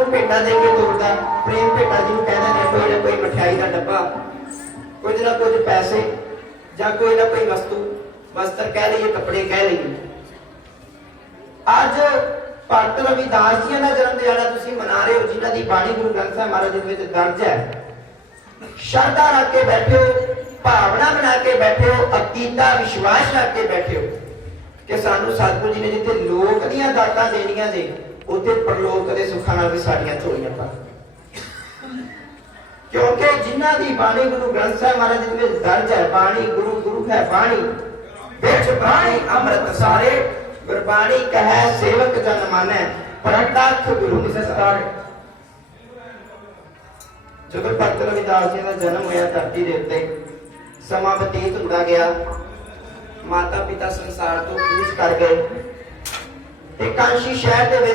ਪ੍ਰੇਮ ਭੇਟਾ ਜਿਹਨੂੰ ਕਹਿੰਦੇ ਨੇ, ਕੋਈ ਨਾ ਕੋਈ ਮਠਿਆਈ ਦਾ ਡੱਬਾ। ਕੁਝ ਨਾ ਕੁਝ ਪੈਸੇ ਜਾਂ ਕੋਈ ਨਾ ਕੋਈ ਵਸਤੂ। ਵਸਤਰ ਕਹਿ ਲਈਏ, ਕੱਪੜੇ ਕਹਿ ਲਈਏ। ਅੱਜ ਭਗਤ ਰਵਿਦਾਸ ਜੀ ਦਾ ਜਨਮ ਦਿਹਾੜਾ ਤੁਸੀਂ ਮਨਾ ਰਹੇ ਹੋ, ਜਿਨ੍ਹਾਂ ਦੀ ਬਾਣੀ ਗੁਰੂ ਗ੍ਰੰਥ ਸਾਹਿਬ ਮਹਾਰਾਜ ਦੇ ਵਿੱਚ ਦਰਜ ਹੈ। ਸ਼ਰਧਾ ਰੱਖ ਕੇ ਬੈਠੇ ਹੋ ਭਾਵਨਾ ਬਣਾ ਕੇ ਬੈਠੇ ਹੋ ਅਕੀਦਾ ਵਿਸ਼ਵਾਸ ਰੱਖ ਕੇ ਬੈਠੇ ਹੋ ਕਿ ਸਾਨੂੰ ਸਤਿਗੁਰੂ ਜੀ ਨੇ ਜਿੱਥੇ ਲੋਕ ਦੀਆਂ ਦਾਤਾਂ ਦੇਣੀਆਂ ਨੇ ਉੱਥੇ ਪ੍ਰਲੋਕ ਦੇ ਸੁੱਖਾਂ ਨਾਲ ਵੀ ਸਾਡੀਆਂ ਝੋਲੀਆਂ ਭਰ ਕਿਉਂਕਿ ਜਿਨ੍ਹਾਂ ਦੀ ਬਾਣੀ ਗੁਰੂ ਗ੍ਰੰਥ ਸਾਹਿਬ ਮਹਾਰਾਜ ਦੇ ਵਿੱਚ ਦਰਜ ਹੈ, ਬਾਣੀ ਗੁਰੂ ਗੁਰੂ ਹੈ ਬਾਣੀ, ਵਿੱਚ ਬਾਣੀ ਅੰਮ੍ਰਿਤ ਸਾਰੇ ਗੁਰਬਾਣੀ ਕਹੈ, ਸੇਵਕ ਜਨ ਮਾਨੈ, ਪ੍ਰਗਟਾਥ ਗੁਰੂ ਨਿਸਤਾਰ ਜਦੋਂ ਭਗਤ ਰਵਿਦਾਸ ਜੀ ਦਾ ਜਨਮ ਹੋਇਆ ਧਰਤੀ ਦੇ ਉੱਤੇ, ਸਮਾਂ ਬਤੀਤ ਹੁੰਦਾ ਗਿਆ। ਮਾਤਾ ਪਿਤਾ ਸੰਸਾਰ ਤੋਂ ਕੂਚ ਕਰ ਗਏ। ਇੱਕ ਕਾਂਸ਼ੀ ਸ਼ਹਿਰ ਦੇ ਵਿੱਚ